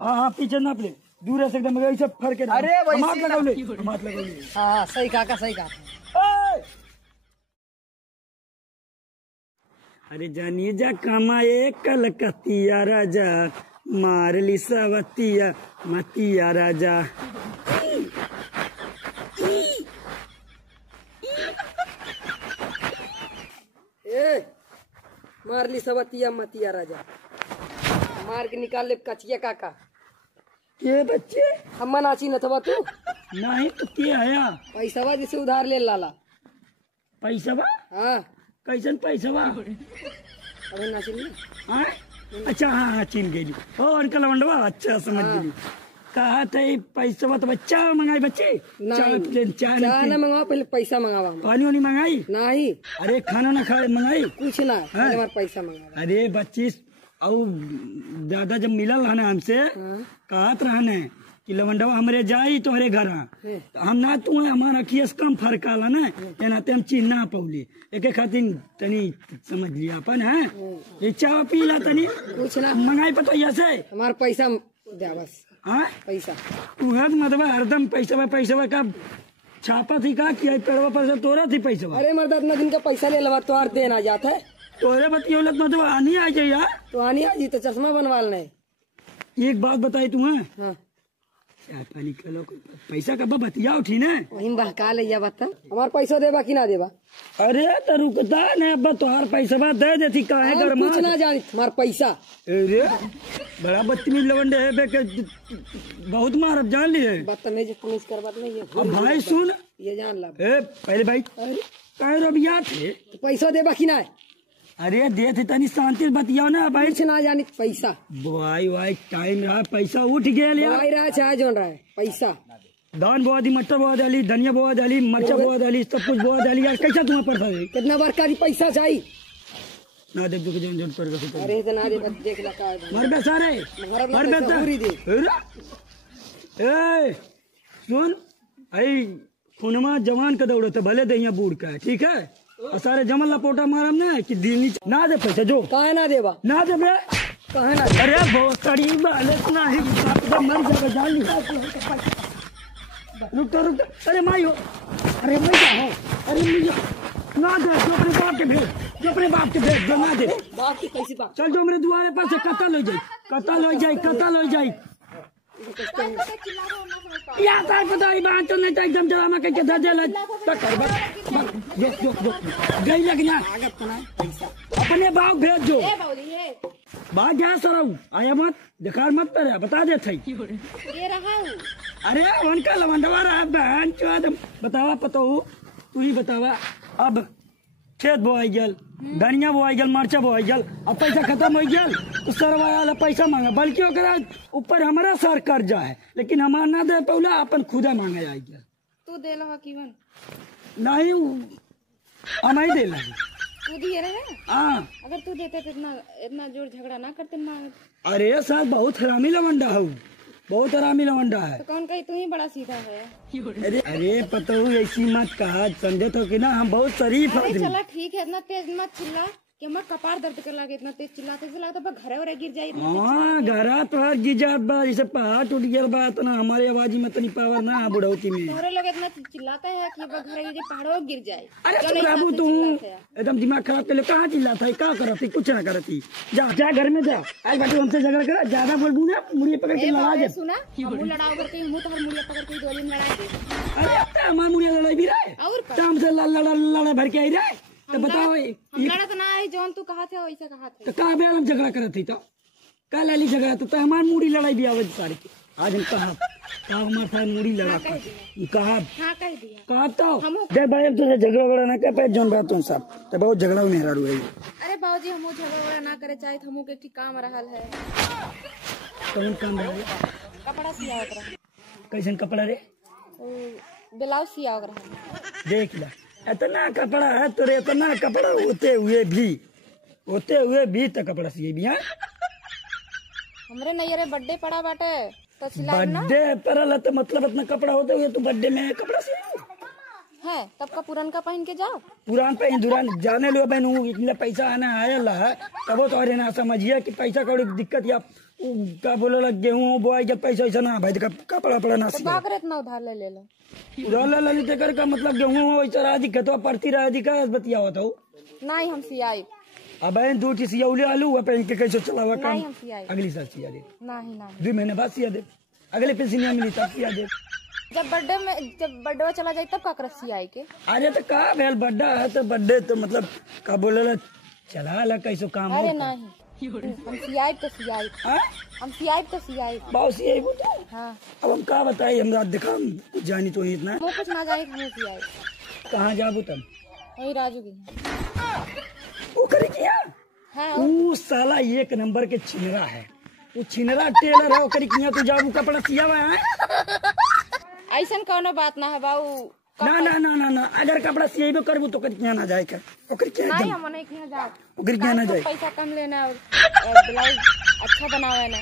हाँ पीछे नाप ले, दूर से एकदम ऐसे फर के। अरे माप लगा ले, माप लगा ले। हाँ सही कहा, सही कहा। अरे जानिए जा कमाए कलकतिया राजा, मार ली सवतिया मतिया राजा। ए मार ली सवतिया मतिया राजा, मार के निकाल ले कचिया काका। के बच्चे हम नाची न थवा तू नहीं तो के आया पैसा जिसे उधार ले लाला। पैसा बा? हाँ कैसन पैसा बा? अबे नाची नहीं। हाँ? अच्छा हाँ चिन गई। ओ अंकल मंडवा, अच्छा समझ गई। कहा था पैसा बा तो बच्चा मंगाई बच्चे? चाय ना मंगाओ, पहले पैसा मंगावा। पानी वानी मंगाई? नहीं। अरे खाना ना खा मंगाई? कुछ ना, हमारे पैसा मंगावा। अरे बच्ची और दादा जब मिलल रहने हमसे, कहत रहने कि लवंडवा हमरे जाई तोहरे घर, हम ना तू हमारा अखियस कम फर्क आला ना, एनाते हम चिन्ह पौली एक खातिर तनी समझ लिया अपन है। ये चाय पीला तनी कुछ ना मंगाई पटैया से, हमारा पैसा दे बस। हाँ पैसा उहद मतलब हरदम पैसा का छापा थी का कि पेड़वा पर से तोरा थी पैसा। अरे मर्द इतना दिन का पैसा ले लवा तो देन आ जाता है। तोरे बतियों लग मतलब आनी आ जाए यार। तो आनी आ जी तो चश्मा बनवा लेना। एक बात बताई तुम्हें, हाँ चाय पानी कलो पैसा कब बतिया उठी ने वही बहका ले जा बता। हमारा पैसा देबा कि ना देबा? अरे तो रुकता ने अब तोहार पैसा बात दे देती काहे कर कुछ ना जानी हमारा पैसा। अरे बड़ा बदतमीज लवंडे है बे के बहुत मारब जान लिए। बदतमीज पुलिस कर बात नहीं है। अब भाई सुन, ये जान ला। ए पहले भाई काहे रबिया थे तो पैसा देबा कि ना? अरे दे थे तनी शांति बतियाओ ना भाई। कुछ ना जानी पैसा। भाई भाई टाइम रहा, पैसा उठ गया यार। भाई रहा चाहे जोन रहा है पैसा। धान बोआ दी, मटर बोआ डाली, धनिया बोआ डाली, मरचा बोआ डाली, सब कुछ बोआ डाली यार। कैसा तुम्हें पड़ता है? कितना बार का पैसा चाहिए ना देख दो जोन पर का। अरे तो ना दे देख ला का मर बे सारे मर बे पूरी दे। ए सुन आई खुनमा जवान का दौड़ो तो भले दे यहाँ बूढ़ का है, ठीक है? और सारे जमल लपोटा मारम ना कि दिल्ली ना दे पैसा जो कहा ना देबा ना दे बे कहा ना। अरे बहुत करीब ना ही मर जाएगा जान ली। रुक तो रुक। अरे माई हो, अरे मैं क्या हो? अरे मुझे ना दे, जो अपने बाप के भेज, जो अपने बाप के भेज जो ना दे। बाप की कैसी बात? चल जो मेरे दुआरे पर से कतल हो जाए, कतल हो जाए, कतल हो जाए। या तार पता ही बात तो नहीं तो एकदम ड्रामा करके दे दे लग तक कर बस जो जो जो गई लगना अपने बाप भेज जो बात जहाँ सराऊ आया मत दिखार मत पर बता दे थी। ये रहा हूँ। अरे उनका लवंडवा रहा बहन चोद बतावा पतो तू ही बतावा। अब खेत बोआई गल, धनिया बोआई गल, मरचा बोआई गल, अब पैसा खत्म हो गया तो सरवा वाला पैसा मांगा, बल्कि ओकरा ऊपर हमारा सर कर्जा है, लेकिन हमारा ना दे पौला अपन खुदा मांगा जाए गया। तू दे लो कीवन नहीं हम ही दे लगे। तू दिए रहे। हाँ अगर तू देते तो इतना इतना जोर झगड़ा ना करते मांग। अरे सर बहुत हरामी लवंडा हूँ, बहुत हरामी लवंडा है। तो कौन कही तू ही बड़ा सीधा है। अरे अरे पता हूँ ऐसी मत कहा, समझे तो कि ना हम बहुत शरीफ अरे आदमी। चला ठीक है, इतना तेज मत चिल्ला कि हमारा कपार दर्द कर लगे। इतना तेज चिल्लाते से लगता है घरे वरे गिर जाए। हाँ घरा तो हर गिजा बा, जैसे पहाड़ टूट गया बा तो ना हमारे आवाजी में तनी पावर ना बुढ़ौती में। तोरे लोग इतना चिल्लाते हैं कि घरे ये पहाड़ों गिर जाए। अरे चुप बाबू तू एकदम दिमाग खराब कर ले, कहाँ चिल्लाता है, क्या करती, कुछ ना करती। जा जा घर में जा, आज बाटी हमसे झगड़ा करा, ज्यादा बोलबू ना मुड़िए पकड़ के लड़ा दे। सुना मुँह लड़ाओ करके मुँह तो हर मुड़िया पकड़ के दोली में लड़ा दे। अरे अब तो हमारे मुड़िया लड़ाई भी रहे और हमसे लड़ा भर के आई रहे तो बताओ हम लड़ा तो ना है जौन तू कहा थे वैसे कहा थे। तो कहा बेल हम झगड़ा करती तो कहा लाली झगड़ा तो हमारी मुड़ी लड़ाई भी आवाज सारी की। आज हम कहा हमारे साथ मुड़ी लड़ा कहा हाँ कह दिया कहा तो देख भाई अब तुझे झगड़ा वगड़ा ना कर जोन बात तुम सब तो बहुत झगड़ा मेहरा हुआ। अरे बाबूजी हमू झगड़ा वगड़ा ना करे चाहे हमू के ठीक काम रहल है। कौन काम रहा? कपड़ा सियावत रहा। कैसन कपड़ा रे? ब्लाउज सियावत रहा। देख ला इतना कपड़ा है तोरे, इतना कपड़ा होते हुए भी तो कपड़ा सिए भी है। हमरे नैयरे बर्थडे पड़ा बाटे तो सिलाई ना बर्थडे परल तो मतलब इतना कपड़ा होते हुए तो बर्थडे में कपड़ा सिए है तब का पुरान का पहन के जाओ। पुरान पे दुरान जाने लो बहन इतना पैसा आना आयल है तब तो ना समझिए कि पैसा कौड़ी दिक्कत या का बोले लग गेहूं बोआई के पैसा ऐसा ना भाई कपड़ा पड़ा ना तो का करे इतना उधार ले लो। उधार ले लेते कर का मतलब गेहूं वैसा रहा दी खेतवा पड़ती रहा दी का बतिया होता हूँ। नहीं हम सियाई। अब दो टी सियाउले आलू हुआ पहन के कैसे चला हुआ काम। नहीं हम सियाई। अगली साल सिया दे। नहीं 2 महीने बाद सिया दे। अगले पैसे नहीं मिली तब सिया दे। जब बर्थडे चला जाए तब का कर सियाई के। अरे तो का भेल बर्थडे है तो बर्थडे तो मतलब का बोले चला ला कैसो काम। अरे नहीं हम सियाई तो सियाई। हम सियाई तो सियाई। बहुत सियाई बोलते। हाँ अब हम का बताए हम रात दिखा कुछ जानी तो इतना। वो कुछ ना जाए मुँह सियाई। कहाँ जाबू तब? वही राजू की वो करे किया। हाँ वो साला एक नंबर के छिनरा है। वो छिनरा टेलर है। वो करे किया तू जाबू कपड़ा सिया हुआ है। ऐसा कोनो बात ना है बाबू। ना ना ना ना ना अगर कपड़ा सियाबे करबू तो कर ना जाए कर। ओकर के नहीं हम नहीं किया जाओ। ओकर के ना जाए। पैसा कम लेना और ब्लाउज अच्छा बनावे ना।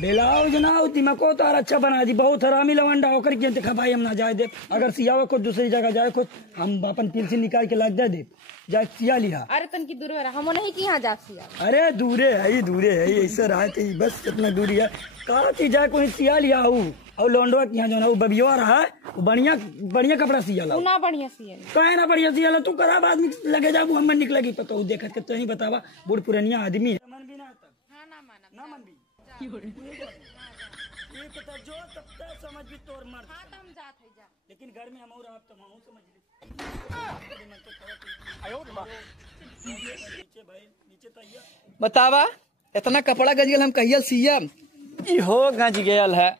ब्लाउज ना दिमाग को तो अच्छा बना दी। बहुत हरामी लवंडा होकर के देखा भाई हम ना जाए दे। अगर सियावे को दूसरी जगह जाए को हम अपन पेंसिल निकाल के लग दे जाए सिया लिया। अरे तन की दूर है हम नहीं किया जा सिया। अरे दूरे है ऐसा रहा तो बस कितना दूरी है। कहा चीज जाए कोई सिया लिया हूँ और लोंडवा के यहाँ जो ना वो बबिया रहा है वो बढ़िया कपड़ा सिया ला। ना बढ़िया सिया कहे ना बढ़िया सिया ला तू करा बाद में लगे जाबू हम निकलेगी पता देखत के तो ही बतावा बूढ़ पुरानिया आदमी है। मन भी ना ना मन भी जो तब तक समझ भी तोर मर्द। हाँ तो हम जात है जा। लेकिन घर में हम और आप तो हम समझ ली। बतावा इतना कपड़ा गज गल हम कहियल सिया इहो गज गयल है।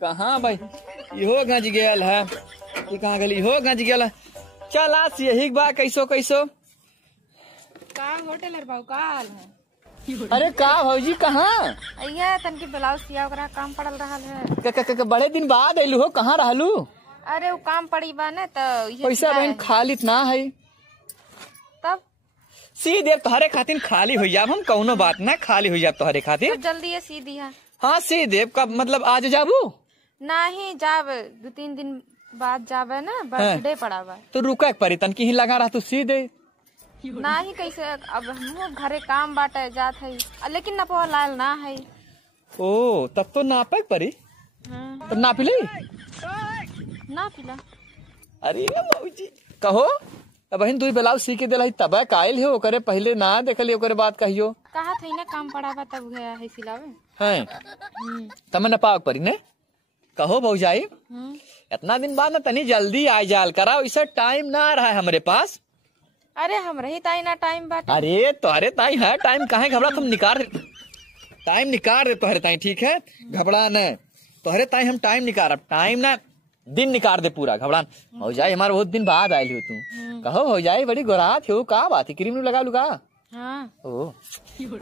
कहाँ भाई इहो गज गयल है। ये कहाँ गल इहो गज गयल है। चल आज यही बा कैसो का होटल है बाबू का हाल है। अरे का भौजी कहाँ ये तन की ब्लाउज सिया ओकरा काम पड़ल रहा है। बड़े दिन बाद अयलू हो कहाँ रहलू। अरे वो काम पड़ी बा ने तो पैसा बहन खाली ना है तब सी देव तोहरे खातिर खाली हो जाब हम कौनो बात ना खाली हो जाब तोहरे खातिर। तो जल्दी ये सी दिया। हाँ सी देव का मतलब आज जाबू नहीं जाब 2-3 दिन बाद जाबे ना बर्थडे पड़ा बा तो रुका परी तन की ही लगा रहा तू सी दे। नहीं कैसे अब हम घरे काम बाटे जात है लेकिन नपवा लाल ना है। ओ तब तो नापे परी। हाँ। तो नापी ली ना पिला। अरे मौजी कहो अब बहन तू ब्लाउज सी के दिला तब कायल हो करे पहले ना देखली ओकरे बाद कहियो। कहा था ना काम पड़ा बा तब गया है सिलावे। हैं तब न पाव परी ने कहो भौजाई इतना दिन बाद ना तनी जल्दी आ जाल करा वैसा टाइम ना रहा है हमारे पास। अरे हम रही ताई ना टाइम बाटे। अरे तोहरे ताई है टाइम काहे घबरा तुम टाइम निकाल रहे तोहरे ताई ठीक है घबरा न तोहरे ताई हम टाइम निकाल टाइम ना दिन निकाल दे पूरा घबरा हो जाए हमारे बहुत दिन बाद आये हो तू कहो हो जाए बड़ी गोरात हो का बात है क्रीम लगा लू का। हाँ। ओ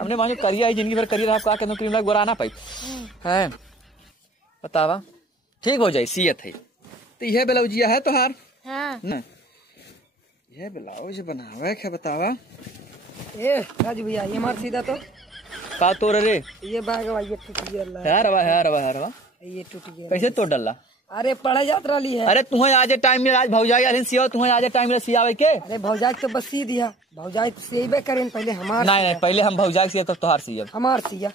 हमने मान करिया जिंदगी भर करियर आप का क्रीम लगा गोरा ना पाई है बतावा ठीक हो जाये सियत है तो यह ब्लाउजिया है तोहार। हाँ। न यह ब्लाउज बनावे क्या बतावा। ए राजू भैया ये मार सीधा तो का तोड़ रे ये भाग ये टूट गया। है ये टूट गया कैसे तोड़ डला। अरे पढ़ा जात रही है। अरे तुम्हें आज टाइम में आज भौजाई सिया तुम्हें आज टाइम में सियावे के। अरे भौजाई तो बस सी दिया भौजाई तो सीबे करें पहले हमार नहीं पहले हम भौजाई सिया तो तोहार सिया हमार सिया।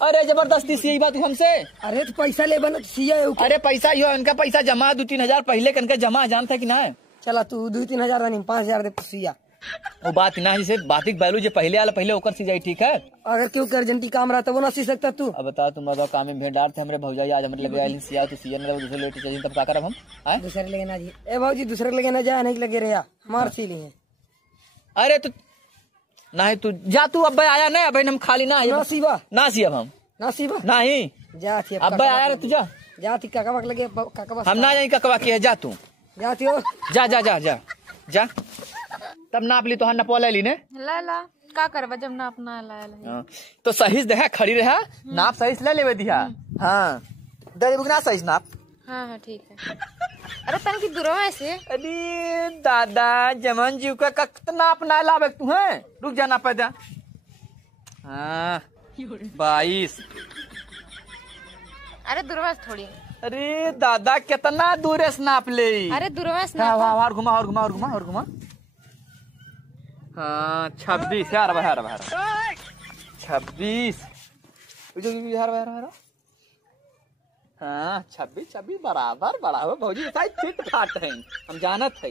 अरे जबरदस्ती सिया बात हमसे। अरे तो पैसा ले बना सिया। अरे पैसा यो इनका पैसा जमा 2-3 हजार पहले कनका जमा जानता कि ना। चला तू 2-3 हजार नहीं 5 हजार दे सिया। वो बात ना जैसे बातिक बैलू जो पहले आला पहले ओकर सी जाई ठीक है। अगर क्यों अर्जेंटी काम रहा तो वो ना सी सकता तू। अब बता तुम बताओ काम में भेंडार थे हमारे भौजाई आज हमारे लगे आइल सिया तो सिया ना दूसरे लेट चाहिए तब का करब हम आए दूसरे लगे ना जी। ए भाजी दूसरे लगे ना जाए नहीं लगे रहा हमार सी लिए। अरे तू नहीं तू जा तू अब आया नहीं अब हम खाली ना ना सीबा ना सिया हम ना सीबा नहीं जा थी अब आया रे तू जा जाती काका बाक लगे काका हम ना जाए ककवा के जा तू जाती हो जा जा जा जा जा तब नाप ली तो हाँ नपवा ली ने ला का करबा जब ना अपना लाया तो सही देखा खड़ी रहा नाप सही से ले लेवे दिया। हाँ दे देबू ना सही से नाप। हाँ ठीक है। अरे तन की दूरवा से। अरे दादा जमन जीव का कितना अपना लावे तू है रुक जाना पैदा। हाँ 22। अरे दूरवा से थोड़ी। अरे दादा कितना दूर से नाप ले। अरे दूरवा से और घुमा हाँ 26 यार 26 हाँ 26 बराबर बराबर भौजी फिट फाट है, हम जानत है।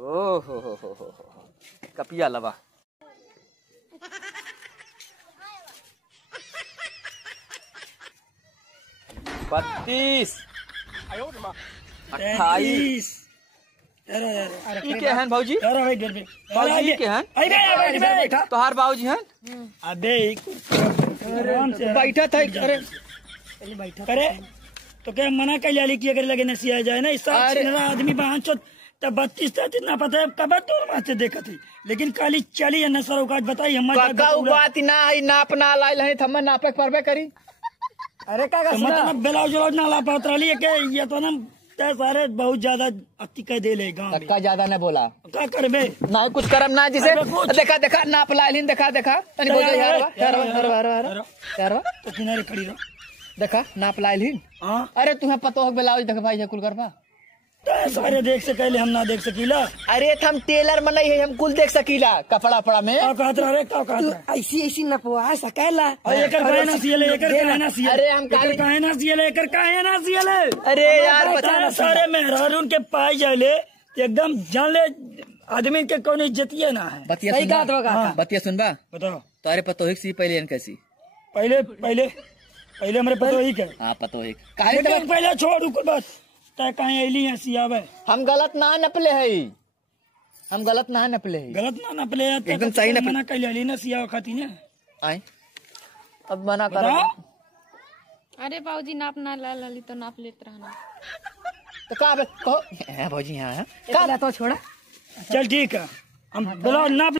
ओ हो कपिया लबा। बत्तीस 28 के हैं भौजी, भौजी के हैं तोहार बाबूजी हैं। अबे आराम से बैठा था। अरे करे तो क्या मना कर लिया कि अगर लगे नसी आ जाए ना इस आदमी बहन चो तब 32 था इतना पता है कब दूर बात से देखा थी, लेकिन काली चली है नसर औकात बताई हमारे बात ना है, नाप ना लाई है हम नापे परबे करी। अरे का मतलब ब्लाउज व्लाउज ना ला पात रही है के ये तो ना सारे बहुत ज्यादा अति कह दे ले गाँव में। का ज्यादा ने बोला क्या करबे ना कुछ करम ना जिसे देखा नाप लाइन देखा तनी बोझे यार तो किनारे खड़ी रहो देखा नाप लाइन। हाँ अरे तुम्हें पता हो ब्लाउज देख भाई कुल करवा सारे देख सकेले हम ना देख सकीला। अरे हम टेलर में नहीं है, हम कुल देख सकीला कपड़ा पड़ा में। क्या कहत रहा रे क्या कहत रहा ऐसी नपवा सकेला। एकर काहे ना सियले एकर काहे ना सियले अरे हम एकर काहे ना सियले एकर काहे ना सियले। अरे यार बता सारे मेहरारून के पाई जाले एकदम जान ले आदमी के कौन इज्जतिये ना है। बतिया सही कहा तो काका। बतिया सुनबा बताओ तारे पतो है सी पहले कैसी पहले पहले पहले हमारे पतो ही के हाँ पतो है लेकिन पहले छोड़ ऊपर बात तय कहीं ऐली है सियावे हम गलत ना नपले है, हम गलत ना नपले है। गलत ना नपले एकदम सही नपले। मना कर लेली ना सियावे खाती ने आए अब मना कर। अरे बाबूजी नाप ना ला ली तो नाप लेते रहना। तो का कहो है भौजी यहाँ का तो छोड़ा। चल ठीक है हम ब्लाउज नाप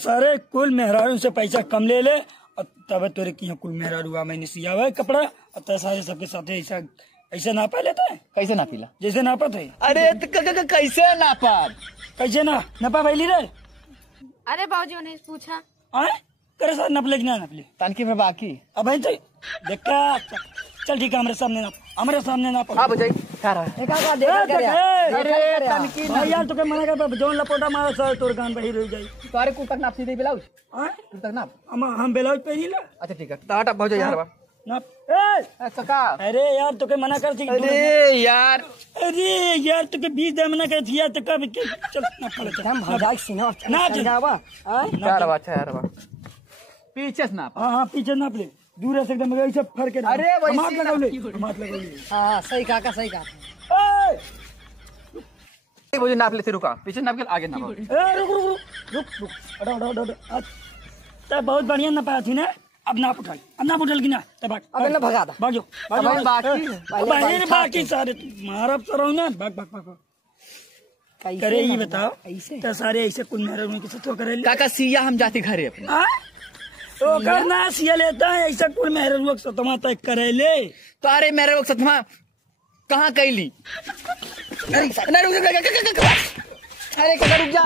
सारे कुल मेहरारू से पैसा कम ले ले और तब तोरे की कुल मेहरारू मैंने सियावे कपड़ा और तय सारे सबके साथ ऐसा ऐसे नापा लेता है कैसे नापीला जैसे नापा थे। अरे कैसे नापा कैसे ना नपा भैली रे अरे बाबूजी उन्हें पूछा आए करे साथ नपले कि ना नपले तनकी में बाकी अब भाई तो देखा चल ठीक है हमारे सामने नाप हाँ बुझाई क्या रहा ए काका देखा कर अरे तनकी भाई यार तो के मना कर जोन लपोटा मारा सर तोर कान बही रह जाई तारे कुल तक नाप सीधे ब्लाउज आए कुल तक नाप। हम ब्लाउज पहनी ला अच्छा ठीक है टाटा भौजी यार नाप ए अच्छा का अरे यार तो के मना कर थी अरे यार तो के 20 दे मना कर थिया तो कब चल नाप पड़े चल हम भगाई सिनो ना जावा यार अच्छा यार पीछे से नाप। हाँ पीछे नाप ले दूर से एकदम ऐसे फर के अरे वैसे मार लगा ले मार लगा ले हां सही काका सही कहा। भौजी नाप लेते रुका पीछे नाप के आगे नाप। रुक हटो तब बहुत बढ़िया नपा थी ना अब नाप उठल की ना तब अब ना भगा दा भागो बाकी सारे मारब तो रहो ना भाग करे ही बताओ ऐसे तो सारे ऐसे कुल मेहरा के तो करे काका सिया हम जाते घरे अपने तो करना सिया लेता है ऐसा कुल मेहरा सतमा तक करे ले तो अरे मेरे लोग सतमा कहाँ कैली। अरे रुक जा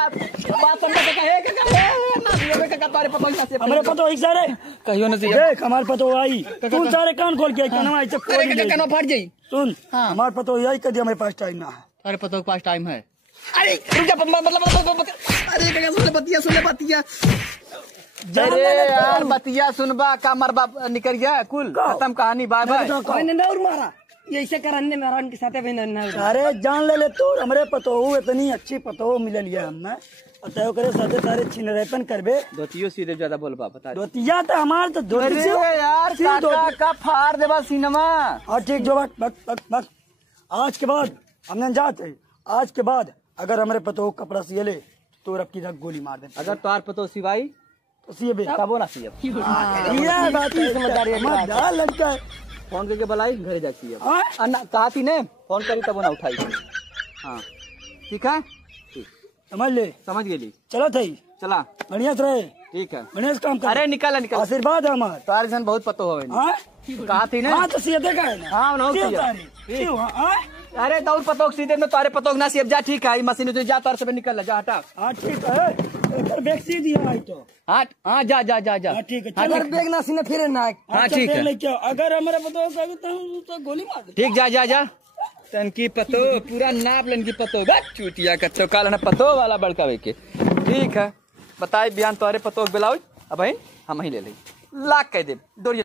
बात हमारे पतो एक सारे कहियो न देख हमारे पतो आई तू सारे कान खोल के कान ऐसे कनो फट जाई सुन हाँ। हमारे पतो आई कदी हमारे पास टाइम ना है। अरे पतो के पास टाइम है। अरे रुक जा मतलब अरे सुन बतिया अरे यार बतिया सुनबा का मरबा निकल गया कुल खत्म कहानी बाय बाय। मैंने ना और मारा ये ऐसे करने मेरा उनके साथ भी ना अरे जान ले तू हमरे पतो इतनी अच्छी पतो मिल लिया हमने तय करे साथे सारे छिनरेपन करबे दोतियो सीधे ज्यादा बोल बा बता दोतिया तो हमार तो दोती से यार काका का फाड़ देबा सिनेमा। और ठीक जो बक आज के बाद हमने जाते आज के बाद अगर हमारे पतो कपड़ा सिए ले तो रब की गोली मार दे। अगर तोहार पतो सिवाई तो सिए बे तबो ना सिए ये बात है समझदारी है लगता है फोन करके बुलाई घरे जाती है हाँ? कहा थी ने फोन करी तब ना उठाई। हाँ ठीक है समझ ले समझ गेली चलो थई चला बढ़िया से रहे ठीक है बढ़िया से काम कर अरे निकल आशीर्वाद है हमार तोहार सन बहुत पतो होवे हाँ कहा थी ने हाँ तो सिए देगा है ना हाँ, ना सिए सिए। तारी। क्यों हाँ अरे दौड़ पतोक सीधे में तारे पतोक ना सिर्फ जा ठीक है मशीन तो जा तार से निकल जा हटा। हाँ ठीक है इधर बैग सी दिया आई तो हाँ हाँ जा जा जा जा हाँ ठीक है हाँ, चलो अगर बेग ना सीने फिर ना हाँ, अच्छा, ठीक देख है। ले क्या अगर हमारे पतो तो गोली मार दे। ठीक जा जा जा तनकी पतो पूरा नाप लेन की पतो चूटिया कच्चो काल ना पतो वाला बड़का के ठीक है बताए बयान तोरे पतो ब्लाउज अब हम ही ले ली लाख कह दे डोरिया